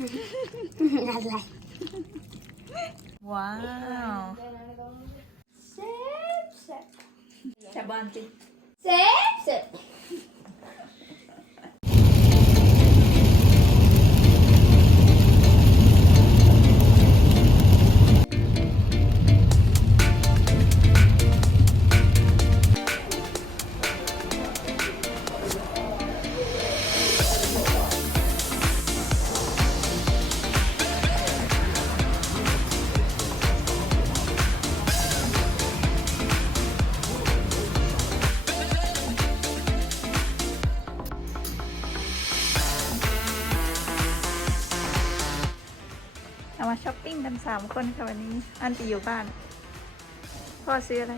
อะไรว้าวเมาช้อปปิ้งกันสามคนค่ะวันนี้ อันตีอยู่บ้าน พ่อซื้ออะไร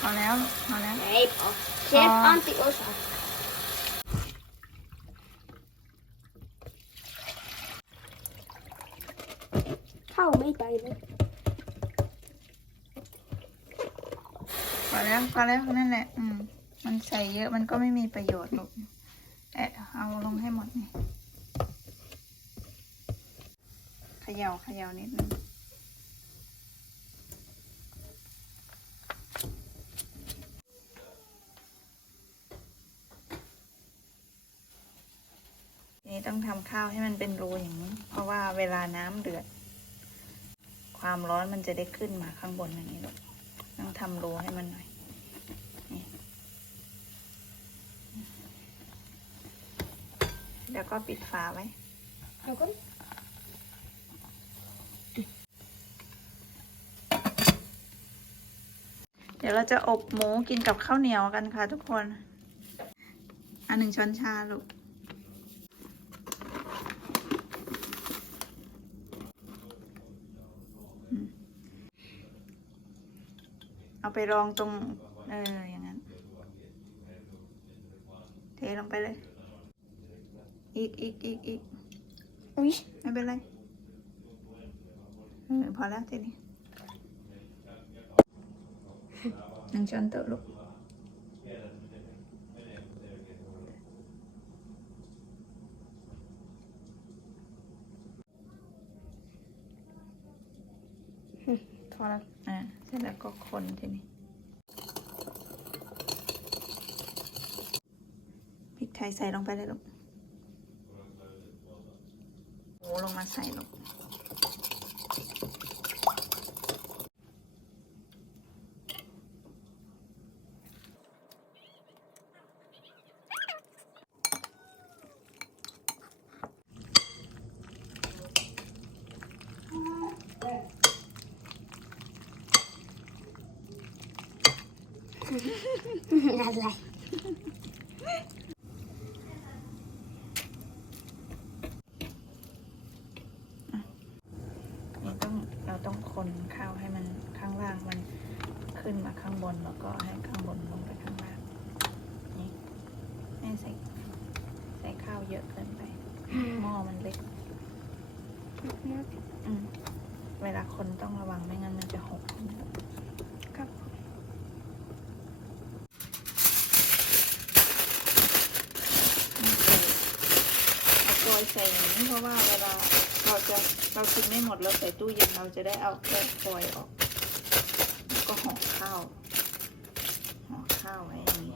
พอแล้วพอแล้วเฮ้ยพอเจ็บอันติโอชาเข้าไม่ไปเลยพอแล้วพอแล้วนั่นแหละ อืม มันใส่เยอะมันก็ไม่มีประโยชน์ลูกเอะเอาลงให้หมดนี่เขย่าเขย่านิดนึง ทีนี้ต้องทำข้าวให้มันเป็นรูอย่างนี้ เพราะว่าเวลาน้ำเดือด ความร้อนมันจะได้ขึ้นมาข้างบนอย่างนี้ลูกต้องทำรูให้มันหน่อยนี่แล้วก็ปิดฝาไว้เอาก่อนเดี๋ยวเราจะอบหมูกินกับข้าวเหนียวกันค่ะทุกคน อันหนึ่งช้อนชาลูก เอาไปรองตรง เออ อย่างนั้น เทลงไปเลย อีกอีกอีกอีกอุ้ยไม่เป็นไรเออพอแล้วทีนี้หนึ่งช้อนโต๊ะลูก พอแล้ว อ่าเสร็จแล้ว ก็คนทีนี้พริกไทยใส่ลงไปเลยลูกหมูลงมาใส่ลูก อะไรเราต้องเราต้องคนข้าวให้มันข้างล่างมันขึ้นมาข้างบนแล้วก็ให้ข้างบนลงไปข้างล่างนี่ไม่ใส่ใส่ข้าวเยอะเกินไปหม้อมันเล็กอืมเวลาคนต้องระวังไม่งั้นมันจะหก ครับ เอาโกย ใส่อย่างนี้เพราะว่าเวลาเราจะเรากินไม่หมดเราใส่ตู้เย็นเราจะได้เอาแค่โกยออกแล้วก็ห่อข้าวห่อข้าวไว้อย่างนี้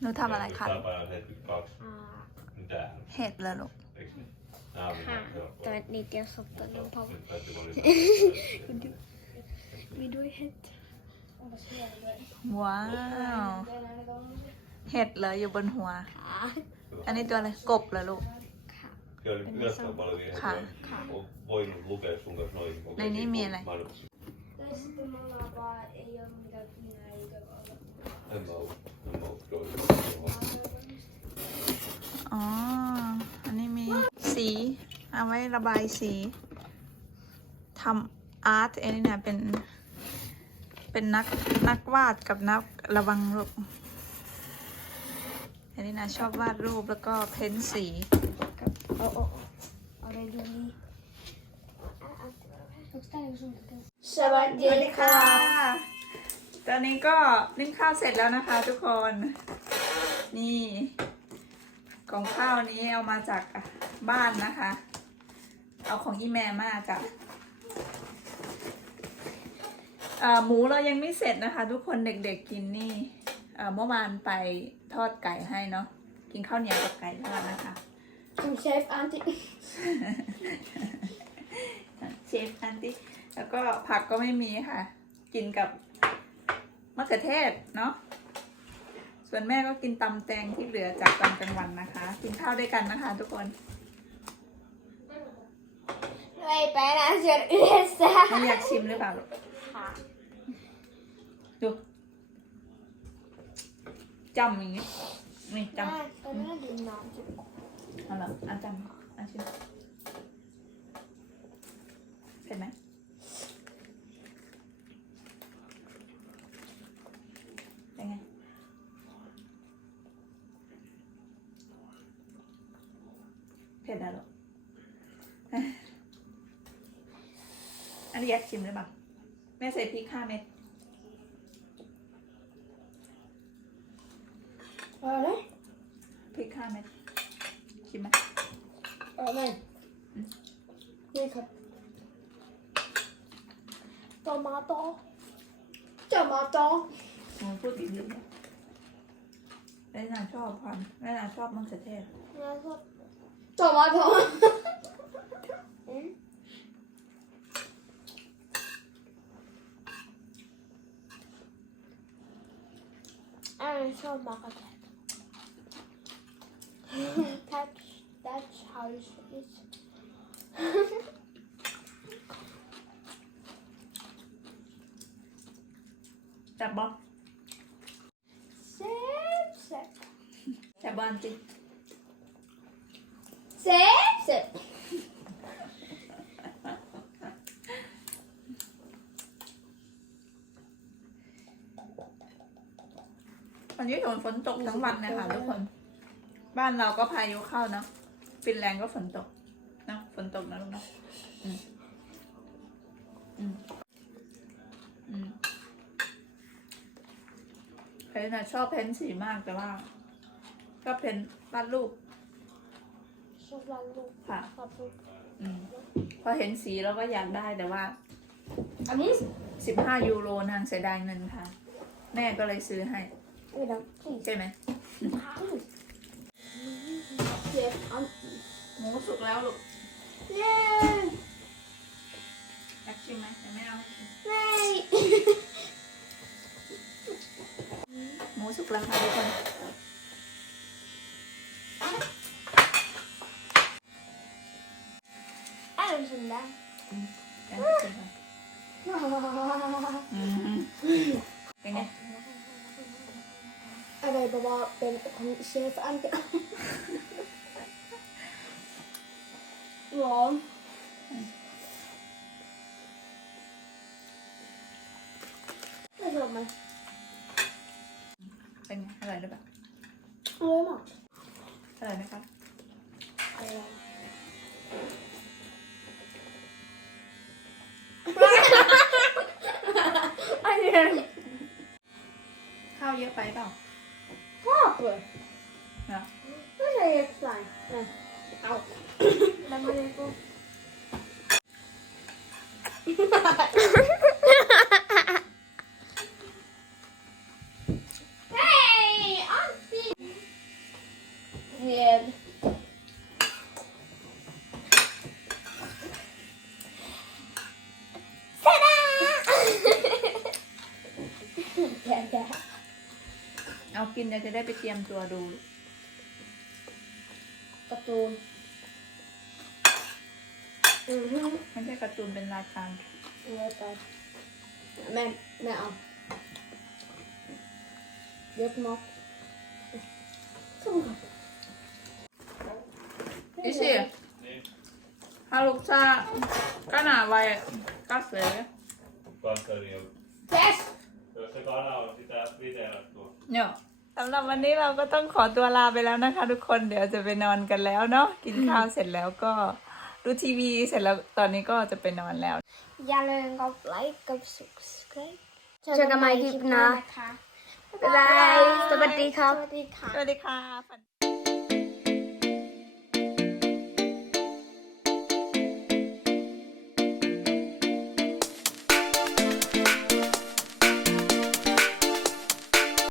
หนูทำอะไรคะ Tämä päivä 72. อ่า Mitä? เห็ดเหรอลูก Eiks niin? Nää on ค่ะ minä, joo. แต่นิดเดียวสับตัวน้ำพอ Nyt täytyy valita. มีด้วยเห็ดเอามาเชื่อด้วยว้าว เห็ดเหรออยู่บนหัวค่ะอันนี้ตัวอะไรกบเหรอลูกค่ะ Kyllä oli yllättävän paljon vielä. Ka. että On voinut lukea sun kanssa noin. Niin, niin mieleen. mainoksia. Tai sitten me ollaan vaan, ei ole mitään minä eikä olla. En mä oo. En mä oo. อ๋อ อันนี้มีสี เอาไว้ระบายสีทำอาร์ตอันนี้เนี่ยเป็น เป็นนักนักวาดกับนักระวังลูกอันนี้นะชอบวาดรูปแล้วก็เพ้นสีเอาเอาเอาอะไรดีสวัสดีค่ะ ตอนนี้ก็นึ่งข้าวเสร็จแล้วนะคะ ทุกคน นี่กล่องข้าวนี้เอามาจากบ้านนะคะ เอาของอีแม่มาจากเอ่อหมูเรายังไม่เสร็จนะคะ ทุกคนเด็กๆกินนี่เอ่อเมื่อวานไปทอดไก่ให้เนาะกินข้าวเหนียวกับไก่ทอดนะคะคุณเชฟอันติเชฟอันตี้แล้วก็ผักก็ไม่มีค่ะ กินกับ มะเขือเทศเนาะส่วนแม่ก็กินตำแตงที่เหลือจากตอนกลางวันนะคะ กินข้าวด้วยกันนะคะ ทุกคนไม่ไปนะเสียเอื้อซ่าไม่อยากชิมหรือเปล่าลูกค่ะดูจำอย่างงี้นี่จได้ตอนนั้นดื่มน้ำจุำเอาเหรออะจำอะชิมเผ็ดไหม เป็นไงเผ็ดอะลูกอันนี้อยากชิมหรือเปล่าแม่ใส่พริกห้าเม็ดอะไรพริกห้าเม็ดชิมไหมอะไรนี่ครับโตมาโตโตมาโต หนูพูดอีกนิดนะแม่นาชอบความแม่นาชอบมะเขือเทศแล้วก็โตมาโตอืมอ่าชอบมากระเทศ that's that's how you say it จับบอล เซฟเซฟ จับบอลจริงเซฟเซฟวันนี้ฝนตกทั้งวันเลยค่ะทุกคน บ้านเราก็พายุเข้าเนาะฟินแลนด์ก็ฝนตกเนาะฝนตกนะลูกเนาะอืมอืมอืมเพนน่ะชอบเพ้นสีมากแต่ว่า ก็เพ้นวาดรูปชอบวันลูกค่ะชอบลูกอืมพอเห็นสีเราก็อยากได้แต่ว่า อันนี้สิบห้ายูโรนางเสียดายเงินค่ะ แม่ก็เลยซื้อให้ ไม่ได้ใช่ไหมเซฟอันหมูสุกแล้วลูกเย้อยากชิมไหมแต่ไม่เอาให้ชิมไม่หมูสุกแล้วค่ะทุกคน อันนี้นะอยากชิมค่ะอืมเป็นไงอะไรบอกว่าเป็นของเชฟอันเดียวร้อนไม่ชอบไหมเป็นไงอร่อยหรือเปล่าอร่อยมากอร่อยไหมครับอร่อยอันนี้ ข้าวเยอะไปเปล่าชอบเลยเนาะไม่ใช่ใส่นะเอาแล้วไม่ได้ก็ กินเดี๋ยวจะได้ไปเตรียมตัวดูการ์ตูนอือฮึไม่ใช่การ์ตูนเป็นรายการเอาไปแม่แม่เอาเย็บม็อกสู้ค่ะอีสิ Niin, haluatko kanavaa kasveja? kansleri on. แคส Jos se kanava pitää videoitua. เนาะ สำหรับวันนี้เราก็ต้องขอตัวลาไปแล้วนะคะ ทุกคนเดี๋ยวจะไปนอนกันแล้วเนาะกินข้าวเสร็จแล้วก็ดูทีวีเสร็จแล้วตอนนี้ก็จะไปนอนแล้ว อย่าลืมกดไลค์กด subscribe เจอกันใหม่คลิปหน้าค่ะบ๊ายบายสวัสดีครับ สวัสดีค่ะสวัสดีค่ะ